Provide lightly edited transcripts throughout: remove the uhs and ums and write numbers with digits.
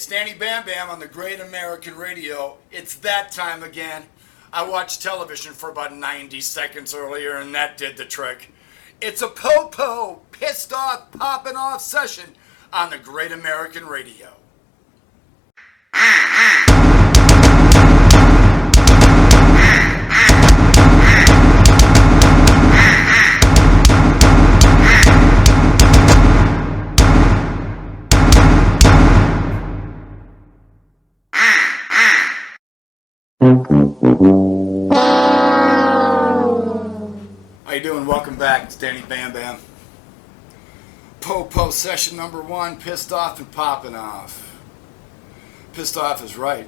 it's Danny Bam Bam on the Great American Radio. It's that time again. I watched television for about 90 seconds earlier, and that did the trick. It's a po-po, pissed off, popping off session on the Great American Radio. How you doing? Welcome back. It's Danny Bam Bam. Po-po session number 1, pissed off and popping off. Pissed off is right.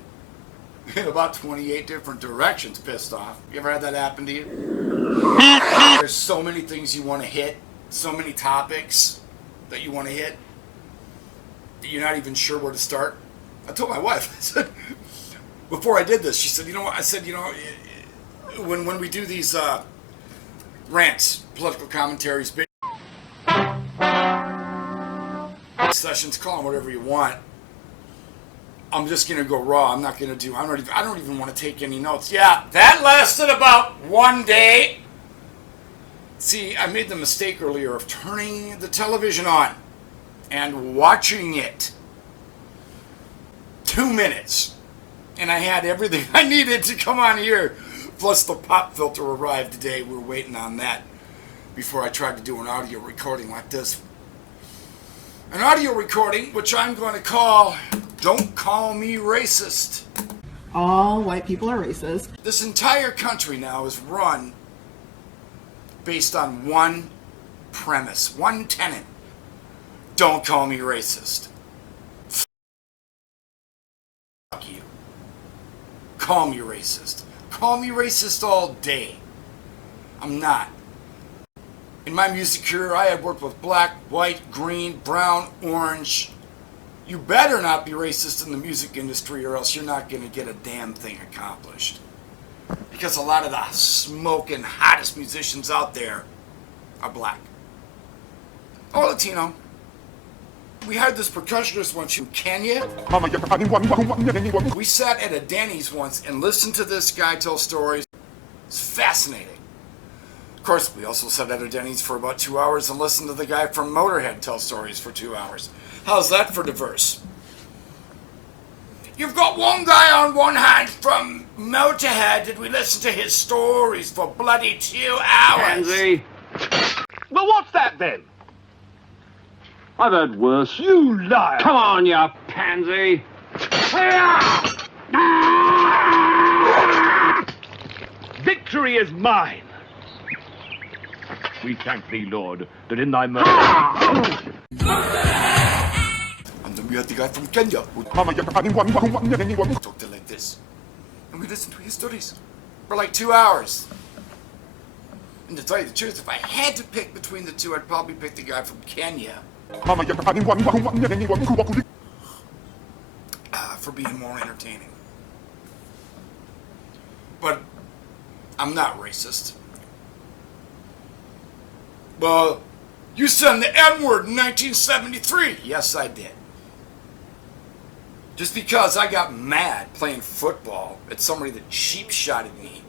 In about 28 different directions, pissed off. You ever had that happen to you? There's so many things you want to hit, so many topics that you want to hit, that you're not even sure where to start. I told my wife, I said, before I did this, she said, you know what? I said, you know, when we do these rants, political commentaries, big sessions, call them whatever you want, I'm just going to go raw. I'm not going to do, I don't even want to take any notes. Yeah, that lasted about one day. See, I made the mistake earlier of turning the television on and watching it. 2 minutes. And I had everything I needed to come on here. Plus the pop filter arrived today. We were waiting on that before I tried to do an audio recording like this. An audio recording, which I'm going to call, Don't Call Me Racist. All white people are racist. This entire country now is run based on one premise, one tenet. Don't call me racist. Fuck you. Call me racist. Call me racist all day. I'm not. In my music career, I have worked with black, white, green, brown, orange. You better not be racist in the music industry or else you're not going to get a damn thing accomplished. Because a lot of the smoking, hottest musicians out there are black. Or Latino. We had this percussionist once from Kenya. We sat at a Denny's once and listened to this guy tell stories. It's fascinating. Of course, we also sat at a Denny's for about 2 hours and listened to the guy from Motorhead tell stories for 2 hours. How's that for diverse? You've got one guy on one hand from Motorhead, and we listened to his stories for bloody 2 hours. Pansy. Well, what's that then? I've heard worse. You liar! Come on, you pansy! Victory is mine! We thank thee, Lord, that in thy mercy... And then we had the guy from Kenya who talked like this. And we listened to his stories for like 2 hours. And to tell you the truth, if I had to pick between the two, I'd probably pick the guy from Kenya. For being more entertaining. But I'm not racist. Well, you said the N-word in 1973. Yes, I did. Just because I got mad playing football at somebody that cheap-shotted me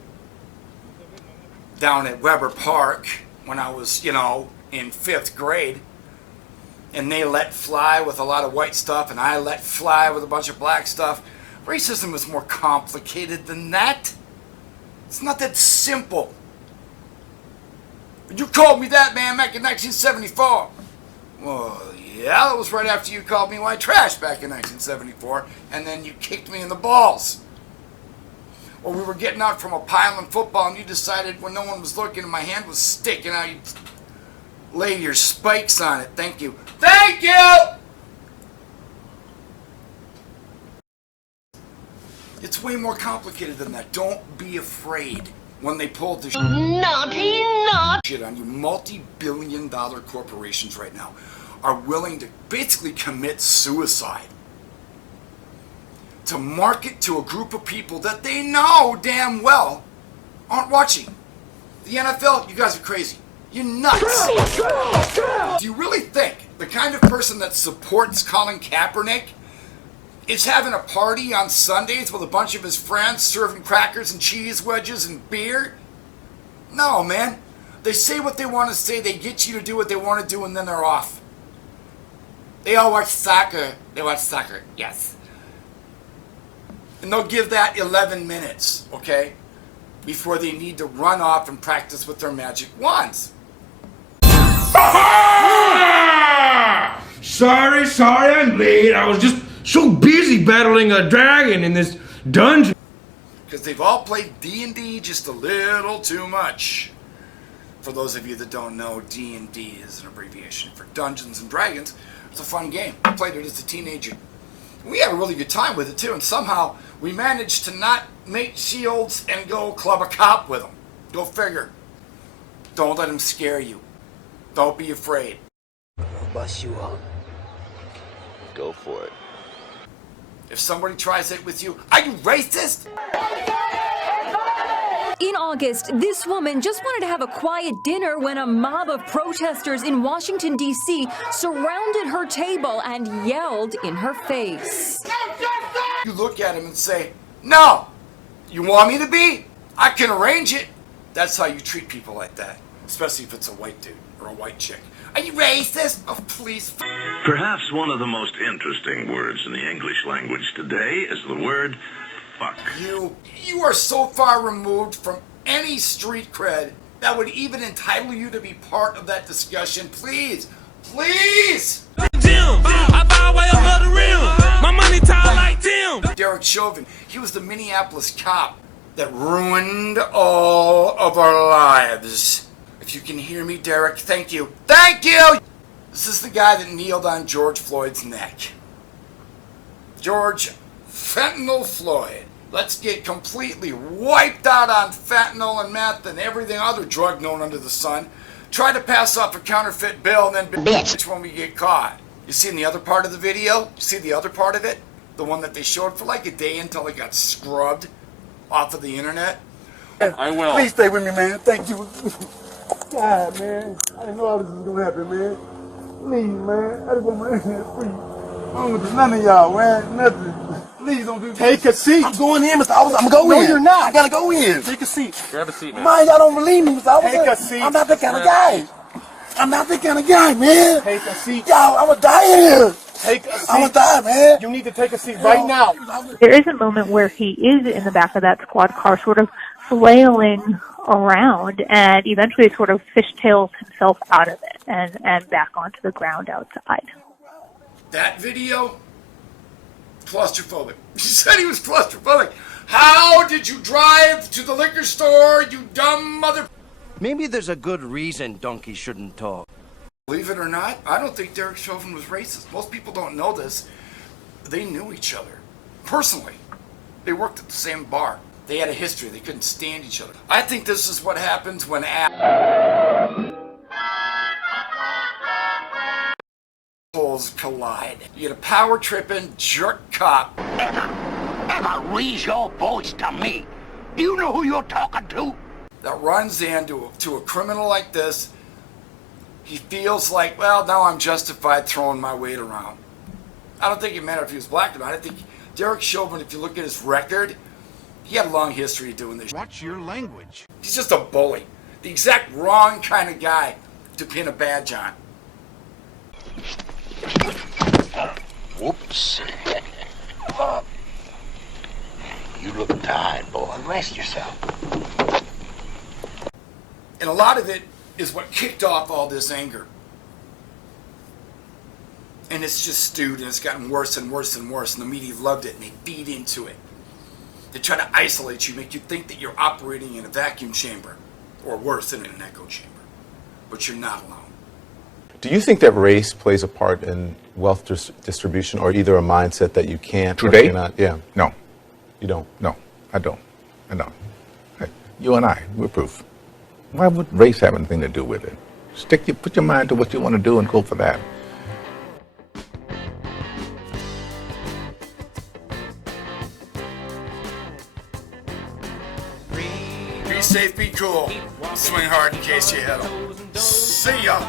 down at Weber Park when I was, in 5th grade. And they let fly with a lot of white stuff, and I let fly with a bunch of black stuff. Racism is more complicated than that. It's not that simple. You called me that, man, back in 1974. Well, yeah, that was right after you called me white trash back in 1974, and then you kicked me in the balls. Or we were getting out from a pile in football, and you decided when no one was looking and my hand was sticking out, you lay your spikes on it. Thank you. Thank you! It's way more complicated than that. Don't be afraid when they pull the shit on you. Multi-billion-dollar corporations right now are willing to basically commit suicide to market to a group of people that they know damn well aren't watching. The NFL, you guys are crazy. You're nuts. Do you really think the kind of person that supports Colin Kaepernick is having a party on Sundays with a bunch of his friends serving crackers and cheese wedges and beer? No, man. They say what they want to say, they get you to do what they want to do, and then they're off. They all watch soccer. They watch soccer, yes. And they'll give that 11 minutes, okay? Before they need to run off and practice with their magic wands. Sorry, I'm late. I was just so busy battling a dragon in this dungeon. Because they've all played D&D just a little too much. For those of you that don't know, D&D is an abbreviation for Dungeons and Dragons. It's a fun game. I played it as a teenager. We had a really good time with it too, and somehow we managed to not make shields and go club a cop with them. Go figure. Don't let them scare you. Don't be afraid. I'll bust you up. Go for it. If somebody tries it with you, are you racist? In August, this woman just wanted to have a quiet dinner when a mob of protesters in Washington, D.C. surrounded her table and yelled in her face. You look at him and say, no, you want me to be? I can arrange it. That's how you treat people like that, especially if it's a white dude or a white chick. Are you racist? Oh, please. Perhaps one of the most interesting words in the English language today is the word fuck. You are so far removed from any street cred that would even entitle you to be part of that discussion. Please, please. Derek Chauvin, he was the Minneapolis cop that ruined all of our lives. If you can hear me, Derek, thank you. Thank you! This is the guy that kneeled on George Floyd's neck. George Fentanyl Floyd. Let's get completely wiped out on fentanyl and meth and everything other drug known under the sun. Try to pass off a counterfeit bill and then bitch when we get caught. You seen the other part of the video? You see the other part of it? The one that they showed for like a day until it got scrubbed off of the internet? I will. Please stay with me, man. Thank you. God, man. I didn't know all this was gonna happen, man. Please, man. I just want my hand free. I don't want none of y'all, man. Nothing. Please don't do this. Take a seat. I'm going in, Mr. Officer. I'm going in. No, you're not. I gotta go in. Take a seat. Grab a seat, man. Man, y'all don't believe me, Mr. Officer. Take a seat. I'm not that kind of guy. I'm not that kind of guy, man. Take a seat. Y'all, I'm gonna die here. Take a seat. I'm gonna die, man. You need to take a seat right now. There is a moment where he is in the back of that squad car sort of flailing around, and eventually sort of fishtails himself out of it and back onto the ground outside. That video? Claustrophobic. He said he was claustrophobic. How did you drive to the liquor store, you dumb mother... Maybe there's a good reason donkeys shouldn't talk. Believe it or not, I don't think Derek Chauvin was racist. Most people don't know this. They knew each other. Personally. They worked at the same bar. They had a history. They couldn't stand each other. I think this is what happens when assholes collide. You get a power-tripping jerk cop. Emma, raise your voice to me. Do you know who you're talking to? That runs into a criminal like this. He feels like, well, now I'm justified throwing my weight around. I don't think it mattered if he was black or not. I think Derek Chauvin, if you look at his record, he had a long history of doing this. Watch your language. He's just a bully. The exact wrong kind of guy to pin a badge on. Whoops. You look tired, boy. Rest yourself. And a lot of it is what kicked off all this anger. And it's just stewed, and it's gotten worse and worse and worse, and the media loved it, and they feed into it. They try to isolate you, make you think that you're operating in a vacuum chamber, or worse, in an echo chamber. But you're not alone. Do you think that race plays a part in wealth distribution, or either a mindset that you can't or Today? cannot? Yeah. No. You don't? No, I don't. Hey, you and I, we're proof. Why would race have anything to do with it? Put your mind to what you want to do and go for that. Be safe, be cool. Swing hard in case you hit 'em. See ya.